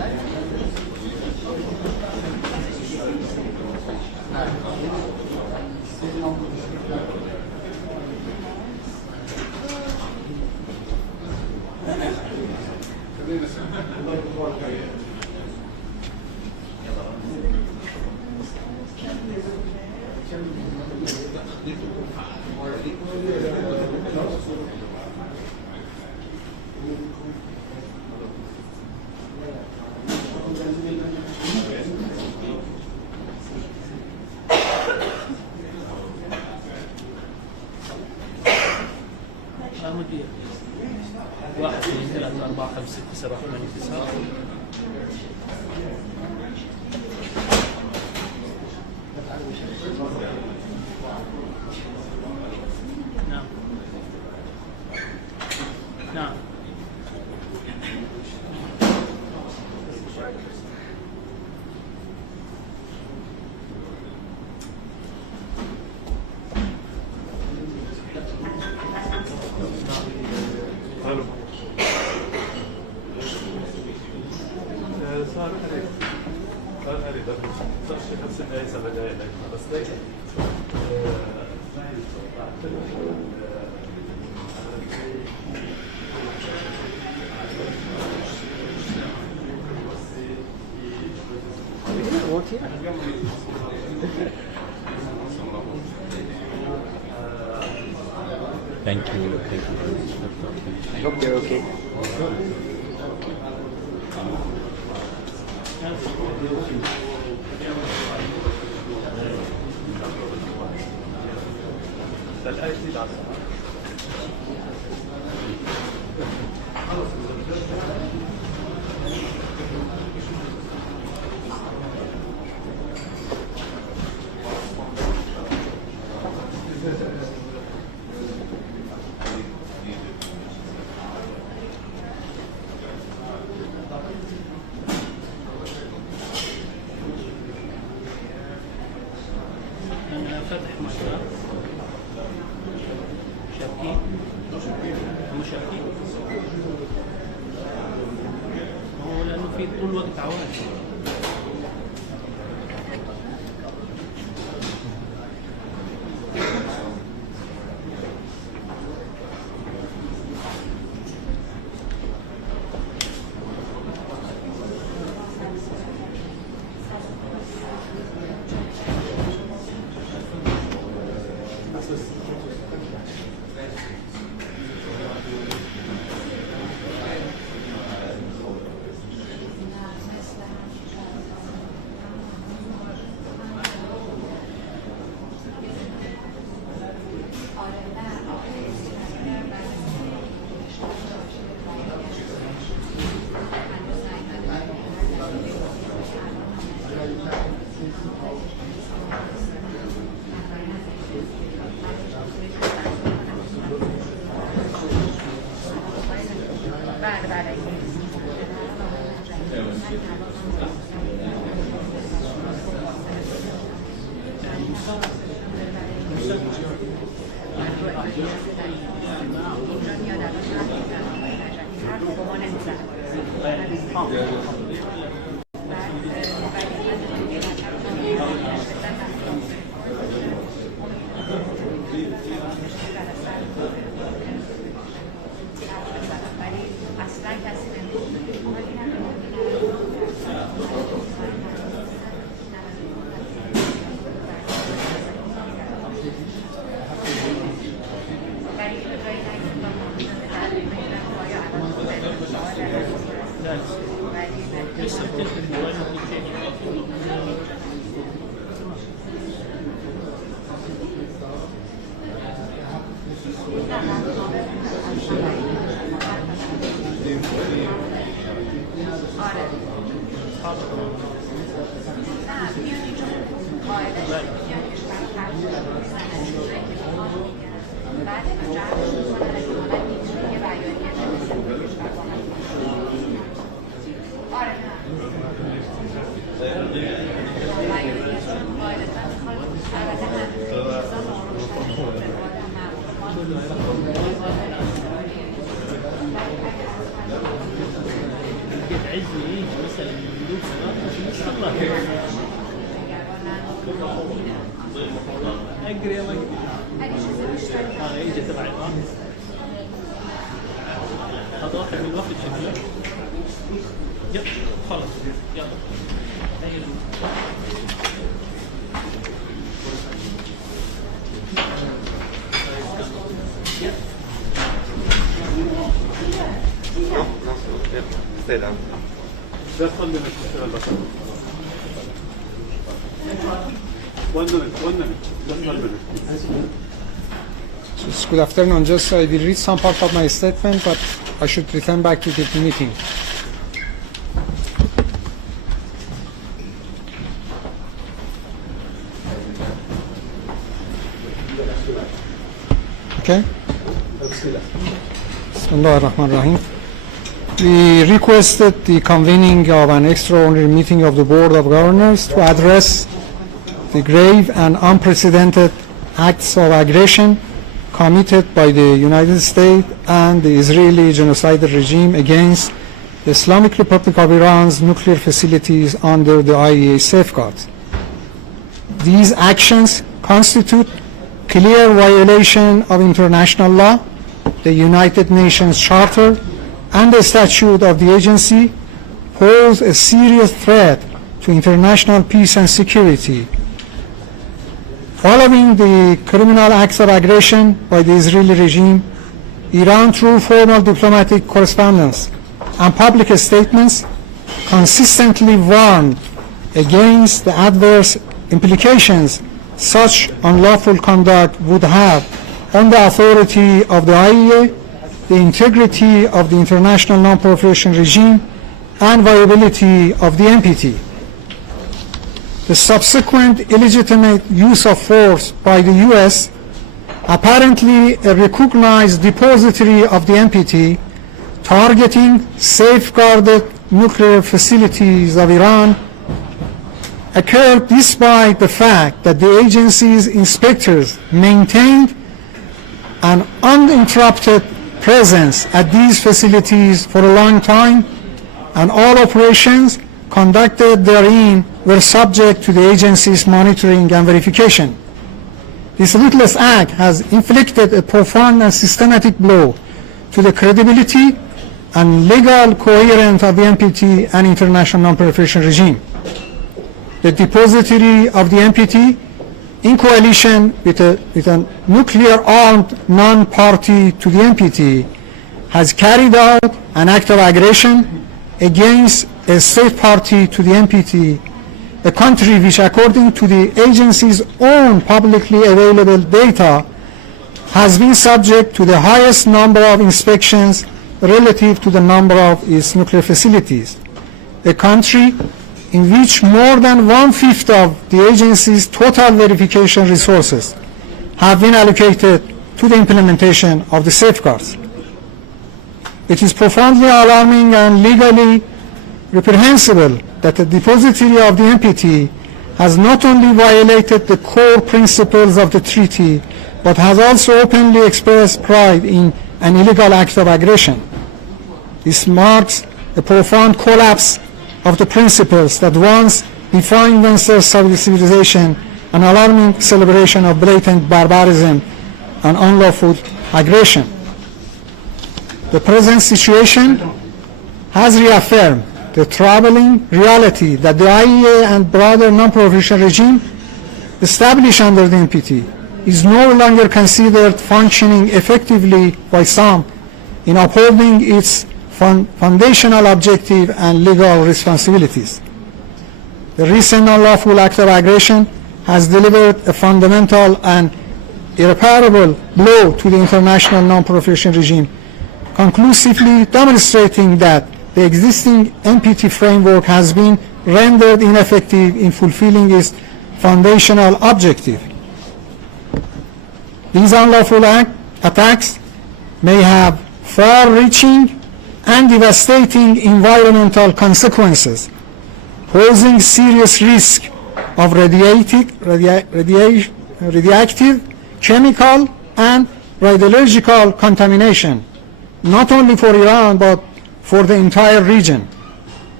مدير 1 2 3 4 5 6 7 8 9 نعم نعم Thank you. I hope they're okay. فتح مجال شاكين مشاكين هو لأنه في طول الوقت عوائل العز يجي مثلا من دول سنوات مش شغله اجري يا مجدي يجي تبع الواحد هذا واحد من الوقت شكله يلا خلاص يلا Stay down. Just 1 minute, Mr. Ambassador. 1 minute, 1 minute, just 1 minute. Good afternoon. Just I will read some part of my statement, but I should return back to the meeting. Okay. Bismillah ar-Rahman ar-Rahim. We requested the convening of an extraordinary meeting of the Board of Governors to address the grave and unprecedented acts of aggression committed by the United States and the Israeli genocidal regime against the Islamic Republic of Iran's nuclear facilities under the IAEA safeguards. These actions constitute clear violation of international law, the United Nations Charter, and the statute of the agency, pose a serious threat to international peace and security. Following the criminal acts of aggression by the Israeli regime, Iran, through formal diplomatic correspondence and public statements, consistently warned against the adverse implications such unlawful conduct would have on the authority of the IAEA, the integrity of the international non-proliferation regime, and viability of the NPT. The subsequent illegitimate use of force by the U.S., apparently a recognized depository of the NPT, targeting safeguarded nuclear facilities of Iran, occurred despite the fact that the agency's inspectors maintained an uninterrupted presence at these facilities for a long time, and all operations conducted therein were subject to the agency's monitoring and verification. This ruthless act has inflicted a profound and systematic blow to the credibility and legal coherence of the NPT and international non-proliferation regime. The depository of the NPT, in coalition with a nuclear-armed non-party to the NPT, has carried out an act of aggression against a state party to the NPT, a country which, according to the agency's own publicly available data, has been subject to the highest number of inspections relative to the number of its nuclear facilities, a country in which more than 1/5 of the agency's total verification resources have been allocated to the implementation of the safeguards. It is profoundly alarming and legally reprehensible that the depository of the NPT has not only violated the core principles of the treaty, but has also openly expressed pride in an illegal act of aggression. This marks a profound collapse of the principles that once defined Western civilization, an alarming celebration of blatant barbarism and unlawful aggression. The present situation has reaffirmed the troubling reality that the IAEA and broader non-proliferation regime established under the NPT is no longer considered functioning effectively by some in upholding its foundational objective and legal responsibilities. The recent unlawful act of aggression has delivered a fundamental and irreparable blow to the international non-proliferation regime, conclusively demonstrating that the existing NPT framework has been rendered ineffective in fulfilling its foundational objective. These unlawful attacks may have far-reaching and devastating environmental consequences, posing serious risk of radioactive, chemical, and radiological contamination, not only for Iran but for the entire region.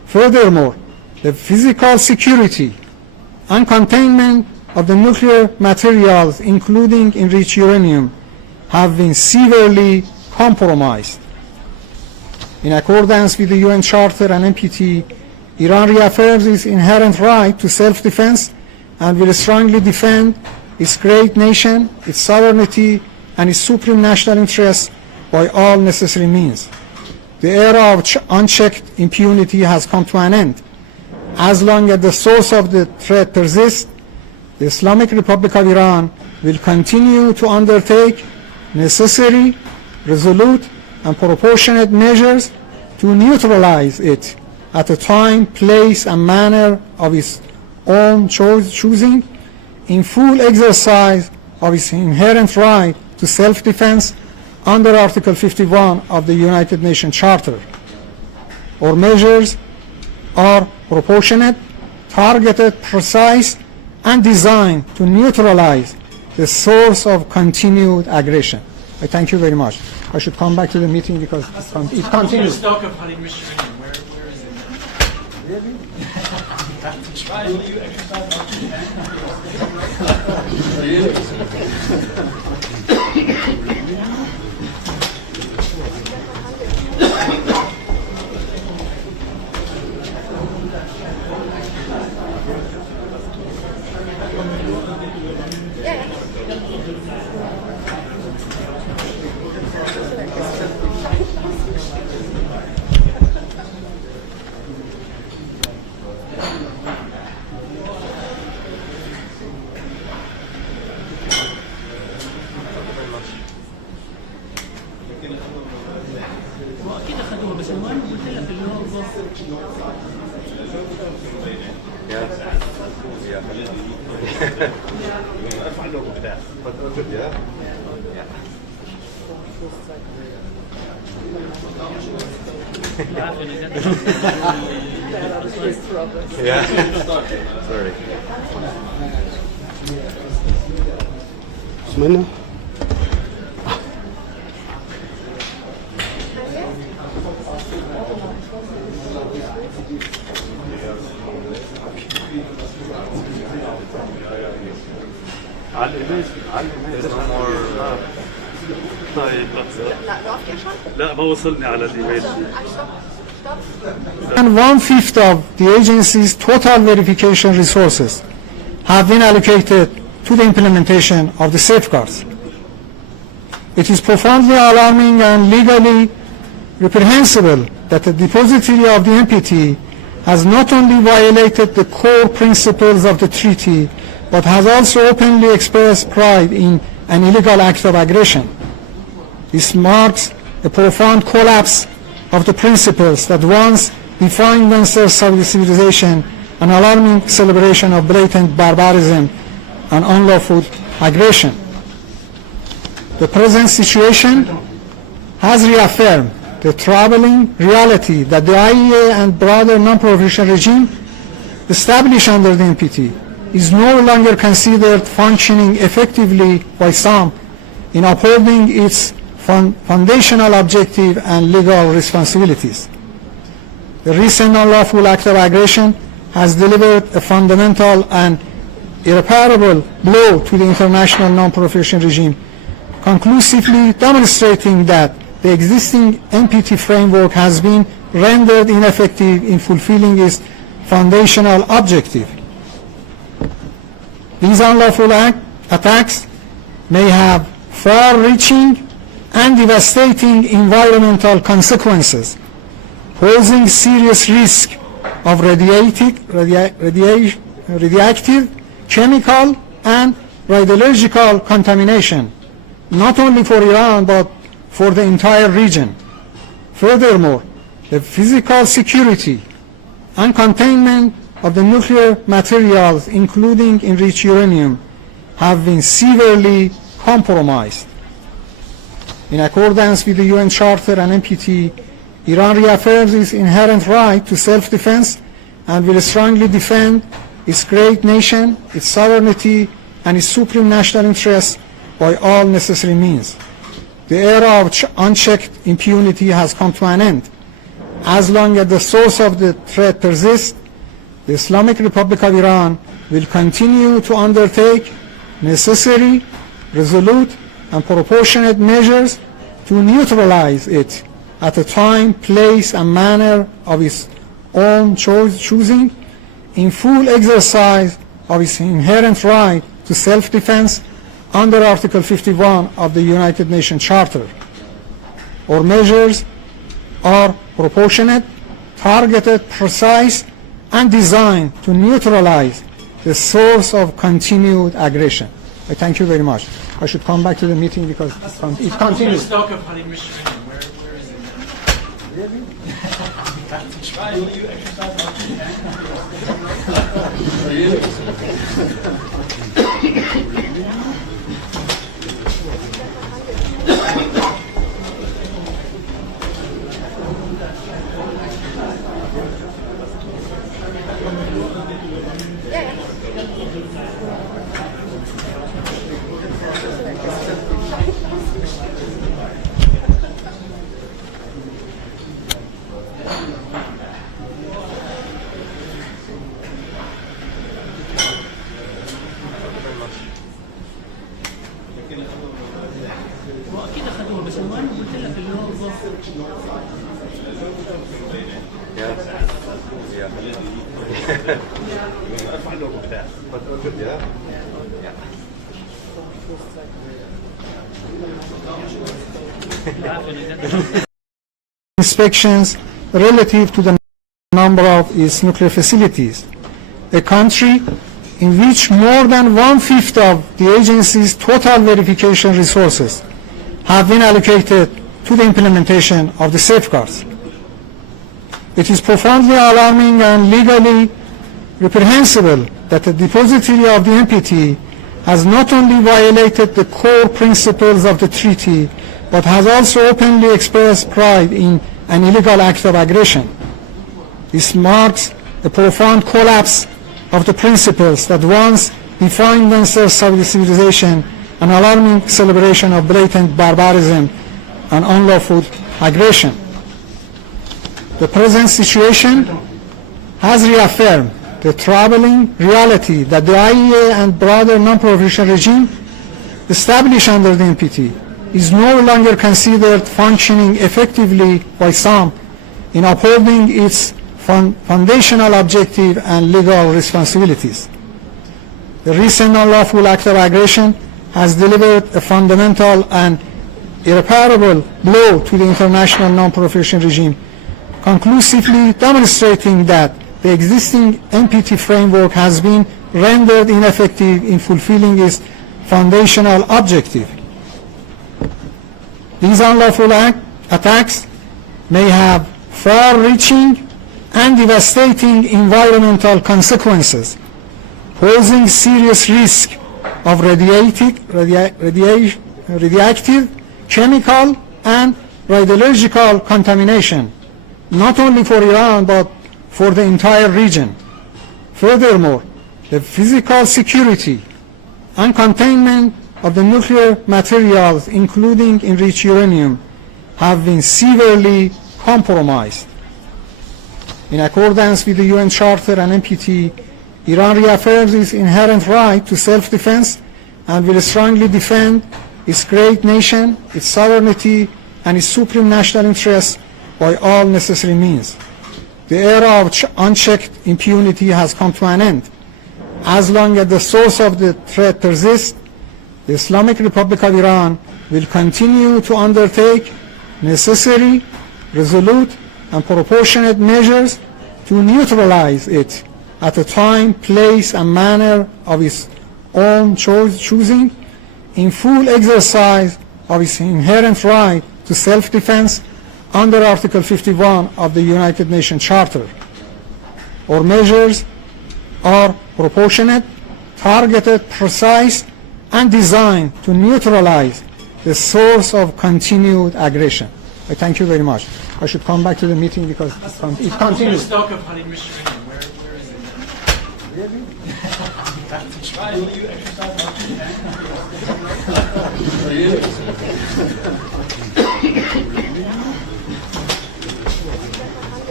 Furthermore, the physical security and containment of the nuclear materials, including enriched uranium, have been severely compromised. In accordance with the UN Charter and NPT, Iran reaffirms its inherent right to self-defense and will strongly defend its great nation, its sovereignty, and its supreme national interests by all necessary means. The era of unchecked impunity has come to an end. As long as the source of the threat persists, the Islamic Republic of Iran will continue to undertake necessary, resolute, and proportionate measures to neutralize it at a time, place, and manner of its own choosing, in full exercise of its inherent right to self-defense under Article 51 of the United Nations Charter. Our measures are proportionate, targeted, precise, and designed to neutralize the source of continued aggression. I thank you very much. I should come back to the meeting because it continues. Stock of honey Michigan. Where is it? Really? Try to you واكيد اخذوها بس المهم قلت لك الموظف Yeah. Sorry. اسمعنا على الايميل طيب لا ما وصلني على الايميل And 1/5 of the agency's total verification resources have been allocated to the implementation of the safeguards. It is profoundly alarming and legally reprehensible that the depository of the NPT has not only violated the core principles of the treaty, but has also openly expressed pride in an illegal act of aggression. This marks a profound collapse of the principles that once defined themselves of civilization, an alarming celebration of blatant barbarism and unlawful aggression. The present situation has reaffirmed the troubling reality that the IAEA and broader non-proliferation regime established under the NPT is no longer considered functioning effectively by some in upholding its foundational objective and legal responsibilities. The recent unlawful act of aggression has delivered a fundamental and irreparable blow to the international non-proliferation regime, conclusively demonstrating that the existing NPT framework has been rendered ineffective in fulfilling its foundational objective. These unlawful attacks may have far-reaching and devastating environmental consequences, posing serious risk of radioactive, chemical, and radiological contamination, not only for Iran but for the entire region. Furthermore, the physical security and containment of the nuclear materials, including enriched uranium, have been severely compromised. In accordance with the UN Charter and NPT, Iran reaffirms its inherent right to self-defense and will strongly defend its great nation, its sovereignty, and its supreme national interests by all necessary means. The era of unchecked impunity has come to an end. As long as the source of the threat persists, the Islamic Republic of Iran will continue to undertake necessary, resolute, and proportionate measures to neutralize it at a time, place, and manner of its own choosing, in full exercise of its inherent right to self-defense under Article 51 of the United Nations Charter. Our measures are proportionate, targeted, precise, and designed to neutralize the source of continued aggression. I thank you very much. I should come back to the meeting because it continues. Stock of honey machine. Where is it? Really? Try. Will you exercise واكيد اخذوه بس المهم قلت لك اللي هو inspections relative to the number of its nuclear facilities, a country in which more than 1/5 of the agency's total verification resources have been allocated to the implementation of the safeguards. It is profoundly alarming and legally reprehensible that the depository of the NPT has not only violated the core principles of the treaty, but has also openly expressed pride in an illegal act of aggression. This marks a profound collapse of the principles that once defined Western civilization, an alarming celebration of blatant barbarism and unlawful aggression. The present situation has reaffirmed the troubling reality that the IAEA and broader non-proliferation regime established under the NPT is no longer considered functioning effectively by some in upholding its foundational objective and legal responsibilities. The recent unlawful act of aggression has delivered a fundamental and irreparable blow to the international non-proliferation regime, conclusively demonstrating that the existing NPT framework has been rendered ineffective in fulfilling its foundational objective. These unlawful attacks may have far-reaching and devastating environmental consequences, posing serious risk of radioactive, chemical, and radiological contamination, not only for Iran but for the entire region. Furthermore, the physical security and containment of the nuclear materials, including enriched uranium, have been severely compromised. In accordance with the UN Charter and NPT, Iran reaffirms its inherent right to self-defense and will strongly defend its great nation, its sovereignty, and its supreme national interests by all necessary means. The era of unchecked impunity has come to an end. As long as the source of the threat persists, the Islamic Republic of Iran will continue to undertake necessary, resolute, and proportionate measures to neutralize it at a time, place, and manner of its own choosing, in full exercise of its inherent right to self-defense under Article 51 of the United Nations Charter. Our measures are proportionate, targeted, precise, and designed to neutralize the source of continued aggression. I thank you very much. I should come back to the meeting because it continues. Stock of honey machine. Where is it? Really? Try. Will you exercise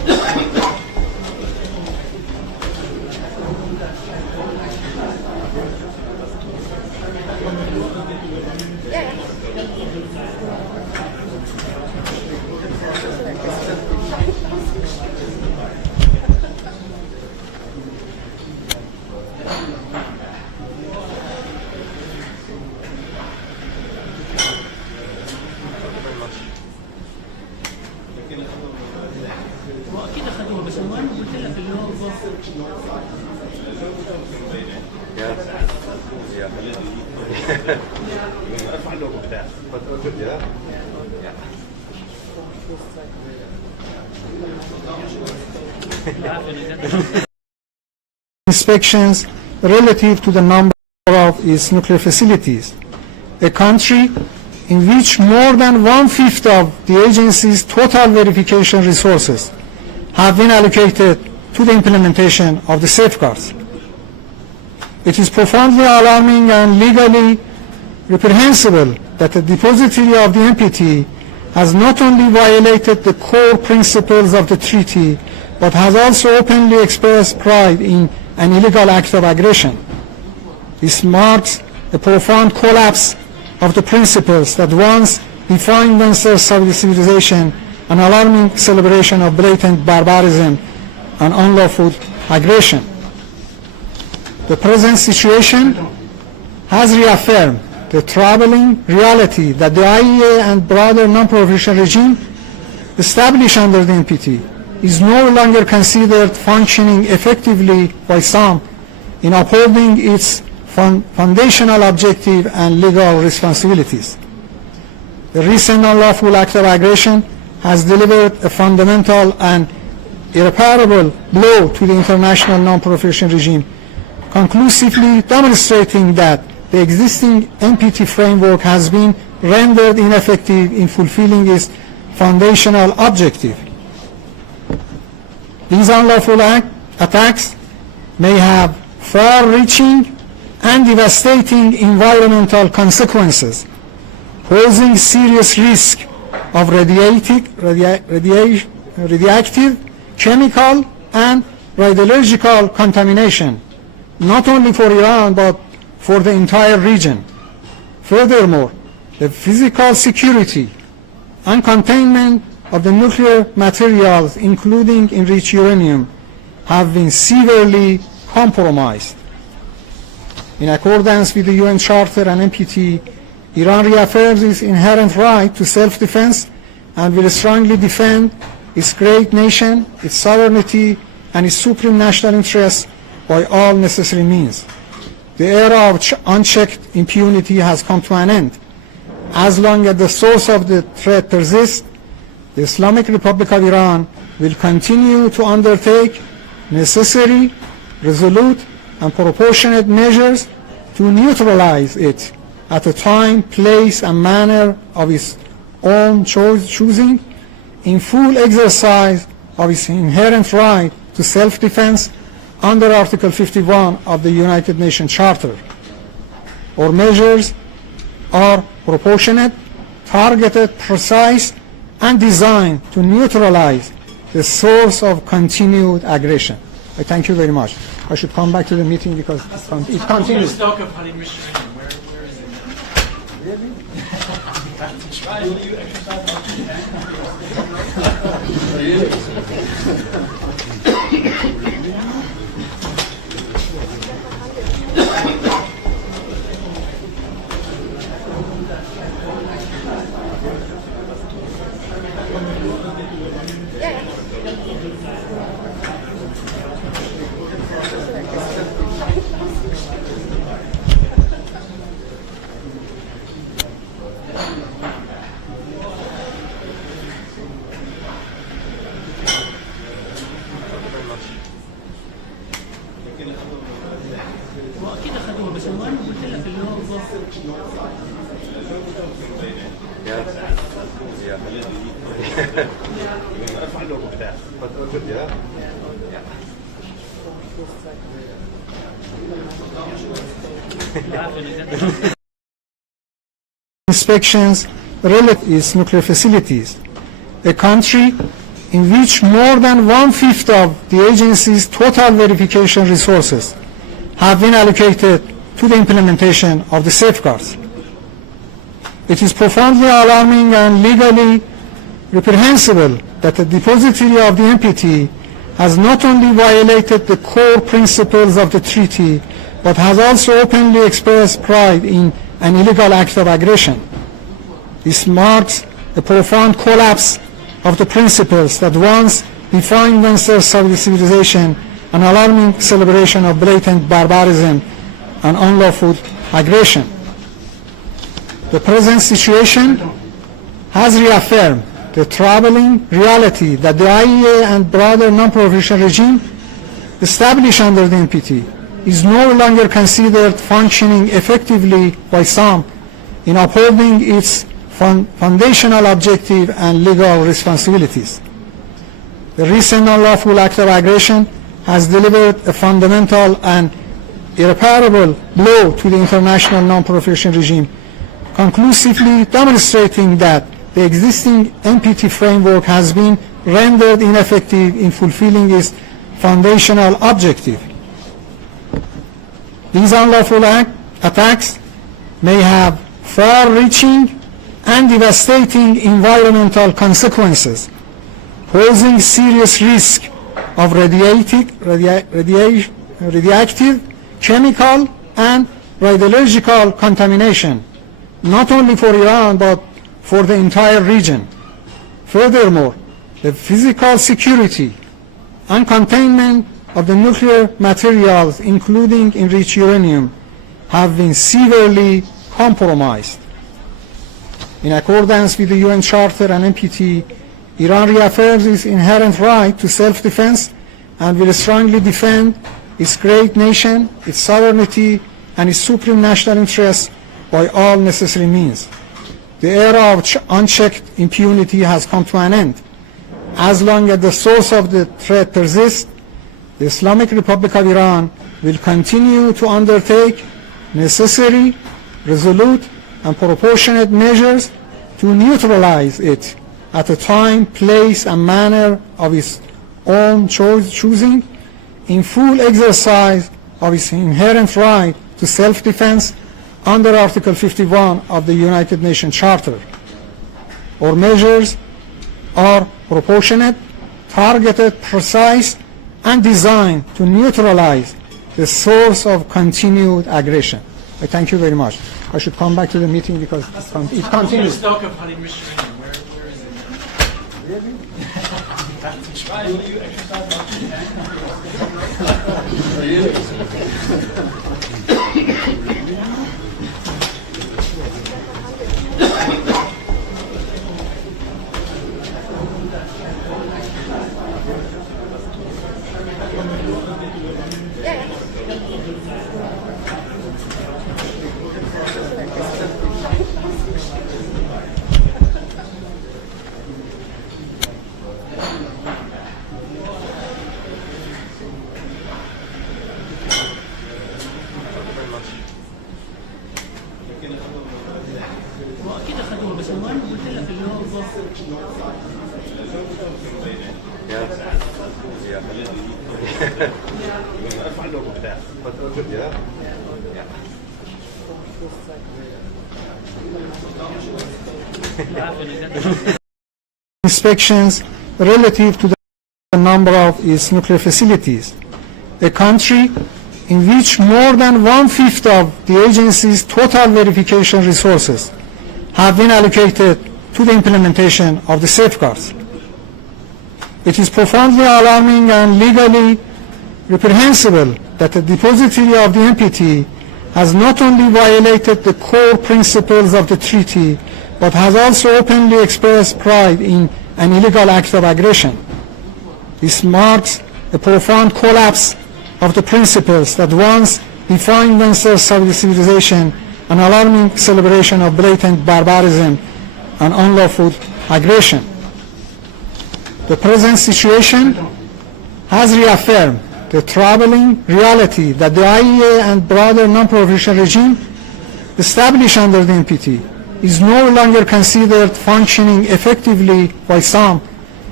واكيد اخذوها بس المهم قلت لك اللي هو inspections relative to the number of its nuclear facilities. A country in which more than 1/5 of the agency's total verification resources have been allocated to the implementation of the safeguards. It is profoundly alarming and legally reprehensible that the depository of the NPT has not only violated the core principles of the treaty, but has also openly expressed pride in an illegal act of aggression. This marks a profound collapse of the principles that once defined Western civilization, an alarming celebration of blatant barbarism and unlawful aggression. The present situation has reaffirmed the troubling reality that the IAEA and broader non-proliferation regime established under the NPT is no longer considered functioning effectively by some in upholding its foundational objective and legal responsibilities. The recent unlawful act of aggression has delivered a fundamental and irreparable blow to the international non-proliferation regime, conclusively demonstrating that the existing NPT framework has been rendered ineffective in fulfilling its foundational objective. These unlawful attacks may have far-reaching and devastating environmental consequences, posing serious risk of radioactive, chemical, and radiological contamination, not only for Iran but for the entire region. Furthermore, the physical security and containment of the nuclear materials, including enriched uranium, have been severely compromised. In accordance with the UN Charter and NPT, Iran reaffirms its inherent right to self-defense and will strongly defend its great nation, its sovereignty, and its supreme national interests by all necessary means. The era of unchecked impunity has come to an end. As long as the source of the threat persists, the Islamic Republic of Iran will continue to undertake necessary, resolute, and proportionate measures to neutralize it at a time, place, and manner of its own choosing, in full exercise of its inherent right to self-defense under Article 51 of the United Nations Charter. Our measures are proportionate, targeted, precise, and designed to neutralize the source of continued aggression. I thank you very much. I should come back to the meeting because it continues. Where is it? Really? واكيد اخذوها بس المهم قلت لك اللي هو Inspections relative to its nuclear facilities. A country in which more than 1/5 of the agency's total verification resources have been allocated to the implementation of the safeguards. It is profoundly alarming and legally reprehensible that the depository of the NPT has not only violated the core principles of the treaty, but has also openly expressed pride in an illegal act of aggression. This marks a profound collapse of the principles that once defined Western civilization, an alarming celebration of blatant barbarism and unlawful aggression. The present situation has reaffirmed the troubling reality that the IAEA and broader non-proliferation regime established under the NPT is no longer considered functioning effectively by some in upholding its foundational objective and legal responsibilities. The recent unlawful act of aggression has delivered a fundamental and irreparable blow to the international non-proliferation regime, conclusively demonstrating that the existing NPT framework has been rendered ineffective in fulfilling its foundational objective. These unlawful attacks may have far-reaching and devastating environmental consequences, posing serious risk of radioactive, chemical, and radiological contamination, not only for Iran but for the entire region. Furthermore, the physical security and containment of the nuclear materials, including enriched uranium, have been severely compromised. In accordance with the UN Charter and NPT, Iran reaffirms its inherent right to self-defense and will strongly defend its great nation, its sovereignty, and its supreme national interests by all necessary means. The era of unchecked impunity has come to an end. As long as the source of the threat persists, the Islamic Republic of Iran will continue to undertake necessary, resolute, and proportionate measures to neutralize it at a time, place, and manner of its own choosing, in full exercise of its inherent right to self-defense under Article 51 of the United Nations Charter. Our measures are proportionate, targeted, precise, and designed to neutralize the source of continued aggression. I thank you very much. I should come back to the meeting because it continues. Stock of honey Michigan. Where is it? Really? Try to inspections relative to the number of its nuclear facilities. A country in which more than 1/5 of the agency's total verification resources have been allocated to the implementation of the safeguards. It is profoundly alarming and legally reprehensible that the depository of the NPT has not only violated the core principles of the treaty, but has also openly expressed pride in an illegal act of aggression. This marks a profound collapse of the principles that once defined Western civilization, an alarming celebration of blatant barbarism and unlawful aggression. The present situation has reaffirmed the troubling reality that the IAEA and broader non-proliferation regime established under the NPT is no longer considered functioning effectively by some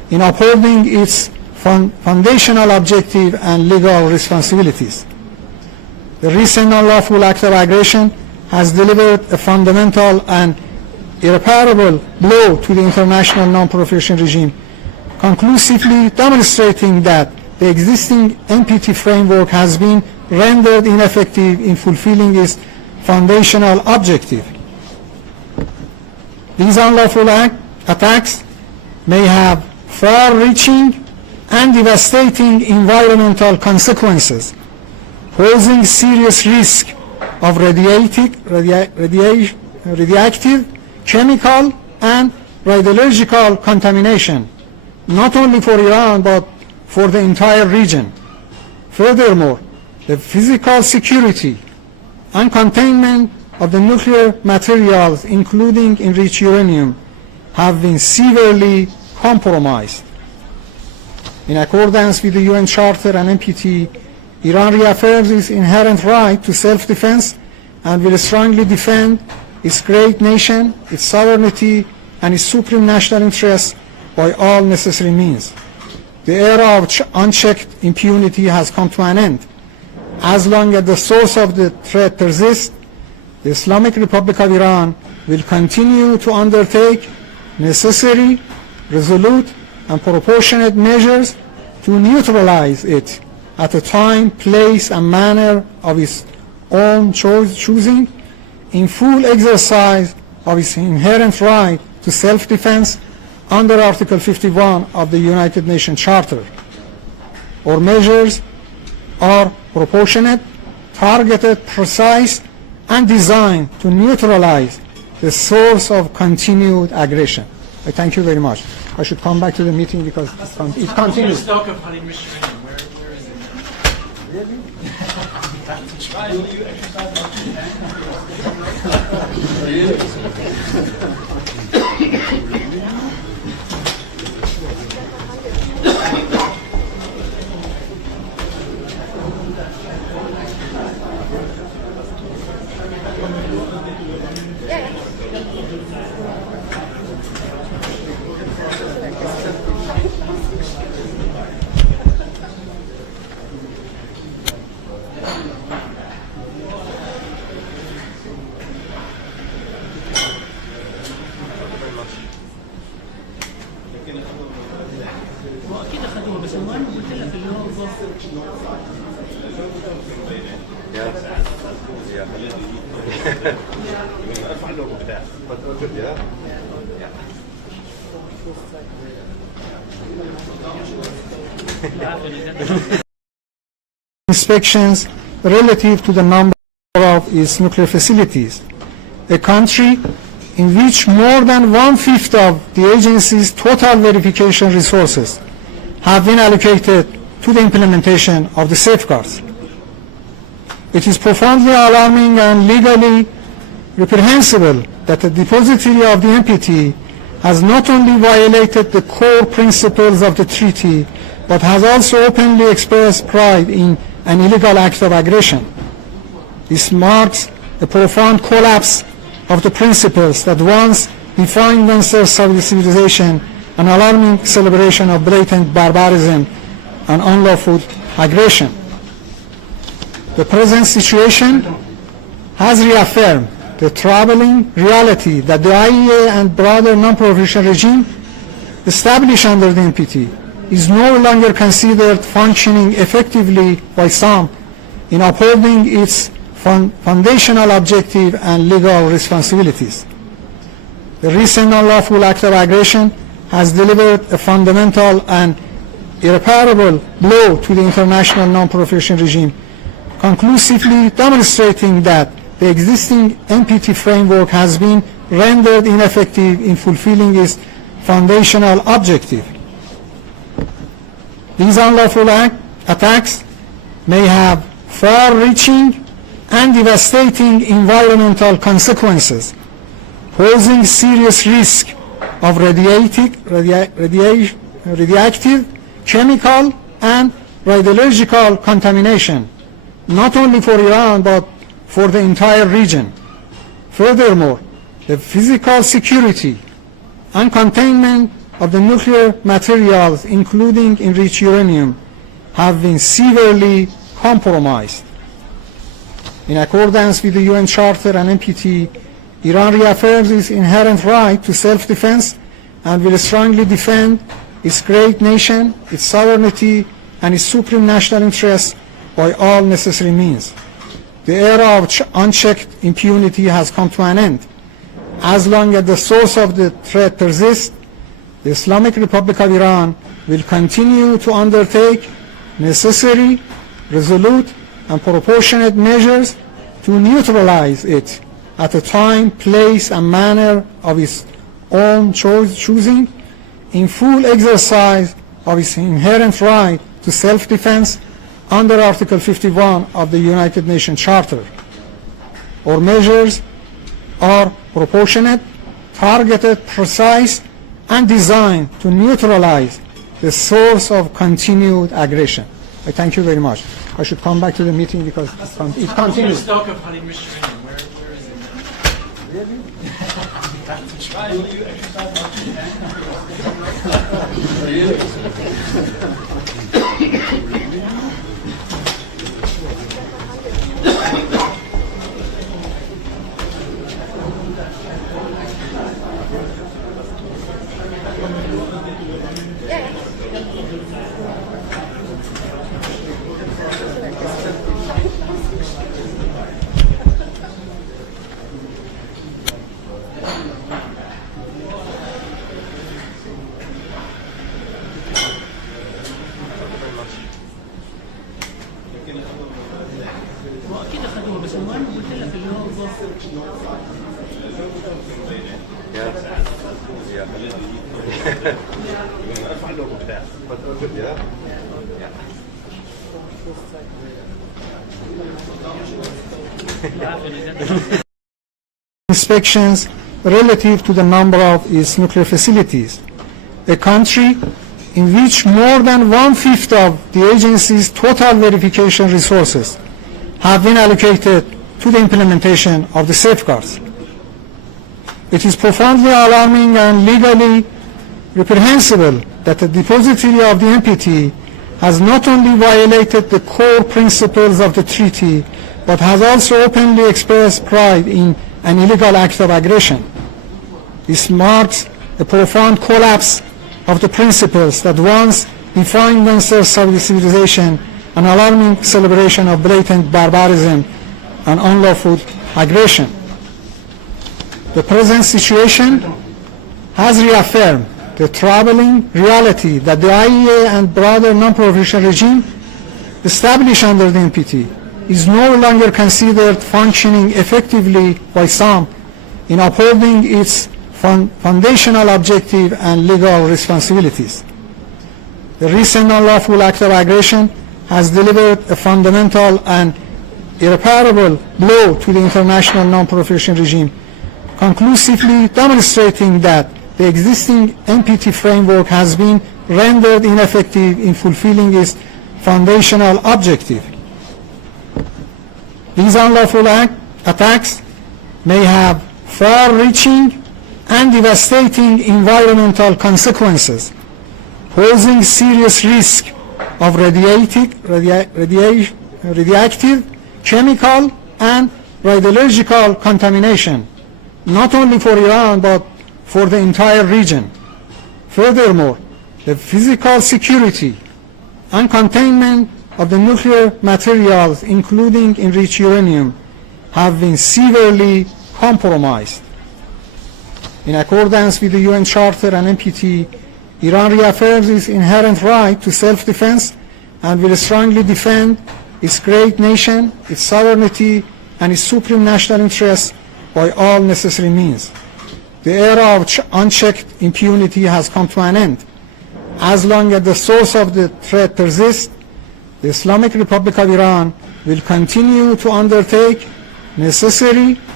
in upholding its foundational objective and legal responsibilities. The recent unlawful act of aggression has delivered a fundamental and irreparable blow to the international non-proliferation regime, conclusively demonstrating that the existing NPT framework has been rendered ineffective in fulfilling its foundational objective. These unlawful attacks may have far-reaching and devastating environmental consequences, posing serious risk of radioactive, chemical, and radiological contamination, not only for Iran but for the entire region. Furthermore, the physical security and containment of the nuclear materials, including enriched uranium, have been severely compromised. In accordance with the UN Charter and NPT, Iran reaffirms its inherent right to self-defense and will strongly defend its great nation, its sovereignty, and its supreme national interests by all necessary means. The era of unchecked impunity has come to an end. As long as the source of the threat persists, the Islamic Republic of Iran will continue to undertake necessary, resolute, and proportionate measures to neutralize it at a time, place, and manner of its own choosing, in full exercise of its inherent right to self-defense under Article 51 of the United Nations Charter. Our measures are proportionate, targeted, precise, and designed to neutralize the source of continued aggression. I thank you very much. I should come back to the meeting because it continues. Stockpiling Mr. Where is it? Really? واكيد اخذوها بس المهم قلت لك اللي هو inspections relative to the number of its nuclear facilities. A country in which more than 1/5 of the agency's total verification resources have been allocated to the implementation of the safeguards. It is profoundly alarming and legally reprehensible that the depository of the NPT has not only violated the core principles of the treaty, but has also openly expressed pride in an illegal act of aggression. This marks a profound collapse of the principles that once defined themselves of civilization, an alarming celebration of blatant barbarism and unlawful aggression. The present situation has reaffirmed the troubling reality that the IAEA and broader non-proliferation regime established under the NPT is no longer considered functioning effectively by some in upholding its foundational objective and legal responsibilities. The recent unlawful act of aggression has delivered a fundamental and irreparable blow to the international non-proliferation regime, conclusively demonstrating that the existing NPT framework has been rendered ineffective in fulfilling its foundational objective. These unlawful attacks may have far-reaching and devastating environmental consequences, posing serious risk of radioactive, chemical, and radiological contamination, not only for Iran but for the entire region. Furthermore, the physical security and containment of the nuclear materials, including enriched uranium, have been severely compromised. In accordance with the UN Charter and NPT, Iran reaffirms its inherent right to self-defense and will strongly defend its great nation, its sovereignty, and its supreme national interests by all necessary means. The era of unchecked impunity has come to an end. As long as the source of the threat persists, the Islamic Republic of Iran will continue to undertake necessary, resolute, and proportionate measures to neutralize it at a time, place, and manner of its own choosing, in full exercise of its inherent right to self-defense under Article 51 of the United Nations Charter. Our measures are proportionate, targeted, precise, and designed to neutralize the source of continued aggression. I thank you very much. I should come back to the meeting because it continues. Stockpiling Mr. Union. Where is it now? Really? واكيد اخذوها بس المهم قلت لك اللي هو inspections relative to the number of its nuclear facilities. A country in which more than 1/5 of the agency's total verification resources have been allocated to the implementation of the safeguards. It is profoundly alarming and legally reprehensible that the depository of the NPT has not only violated the core principles of the treaty, but has also openly expressed pride in an illegal act of aggression. This marks a profound collapse of the principles that once defined themselves of the civilization, an alarming celebration of blatant barbarism and unlawful aggression. The present situation has reaffirmed the troubling reality that the IAEA and broader non-proliferation regime established under the NPT is no longer considered functioning effectively by some in upholding its foundational objective and legal responsibilities. The recent unlawful act of aggression has delivered a fundamental and irreparable blow to the international non-proliferation regime, conclusively demonstrating that the existing NPT framework has been rendered ineffective in fulfilling its foundational objective. These unlawful attacks may have far-reaching and devastating environmental consequences, posing serious risk of radioactive, chemical, and radiological contamination, not only for Iran but for the entire region. Furthermore, the physical security and containment of the nuclear materials, including enriched uranium, have been severely compromised. In accordance with the UN Charter and NPT, Iran reaffirms its inherent right to self-defense and will strongly defend its great nation, its sovereignty, and its supreme national interests by all necessary means. The era of unchecked impunity has come to an end. As long as the source of the threat persists, the Islamic Republic of Iran will continue to undertake necessary,